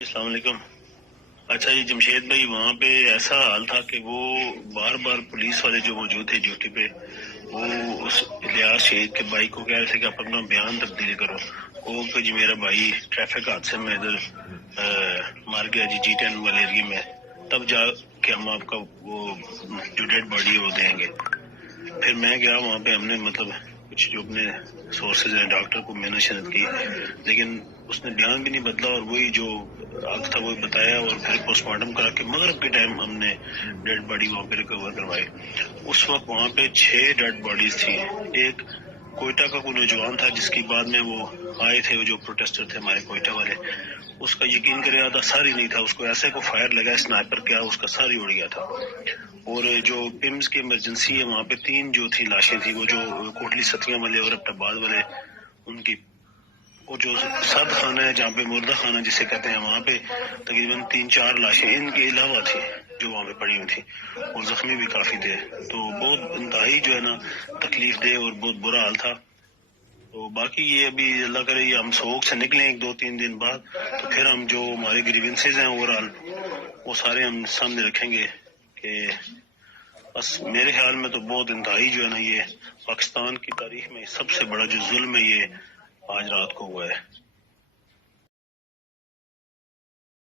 السلام علیکم۔ اچھا جی جمشید بھائی، وہاں پہ ایسا حال تھا کہ وہ بار بار پولیس والے جو موجود تھے ڈیوٹی پہ، وہ اس الیاس شہید کے بھائی کو کہہ رہے تھے کہ آپ اپنا بیان تبدیل کرو۔ وہ کہ جی میرا بھائی ٹریفک حادثے میں ادھر مر گیا جی G10 والے ایریے میں، تب جا کے ہم آپ کا وہ جو ڈیڈ باڈی ہے وہ دیں گے۔ پھر میں گیا وہاں پہ، ہم نے مطلب کچھ جو اپنے سورسز ہیں ڈاکٹر کو میں نے شنت کی، لیکن اس نے بیان بھی نہیں بدلا اور وہی جو حق تھا وہی بتایا، اور پھر پوسٹ مارٹم کرا کے مغرب کے ٹائم ہم نے ڈیڈ باڈی وہاں پہ ریکور کروائی۔ اس وقت وہاں پہ 6 ڈیڈ باڈیز تھی۔ ایک کوئٹہ کا کوئی نوجوان تھا جس کی بعد میں وہ آئے تھے، وہ جو پروٹیسٹر تھے ہمارے کوئٹہ والے، اس کا یقین کرے آدھا سر ہی نہیں تھا، اس کو ایسے کو فائر لگا اسنائپر کیا، اس کا سر ہی اڑ گیا تھا۔ اور جو پمز کی ایمرجنسی ہے وہاں پہ 3 جو تھی لاشیں تھی، وہ جو کوٹلی ستیاں والے اور ابٹاباد والے، ان کی وہ جو سد خانہ ہے جہاں پہ مردہ خانہ جسے کہتے ہیں، وہاں پہ تقریباً 3-4 لاشیں ان کے علاوہ تھی جو وہاں پہ پڑی ہوئی تھی، اور زخمی بھی کافی تھے۔ تو بہت انتہائی جو ہے نا تکلیف دہ اور بہت برا حال تھا۔ تو باقی یہ ابھی اللہ کرے یہ ہم سوگ سے نکلیں 1-2-3 دن بعد، تو پھر ہم جو ہمارے گریونسز ہیں اوورآل وہ سارے ہم سامنے رکھیں گے کہ بس میرے خیال میں تو بہت انتہائی جو ہے نا یہ پاکستان کی تاریخ میں سب سے بڑا جو ظلم ہے یہ آج رات کو ہوا ہے۔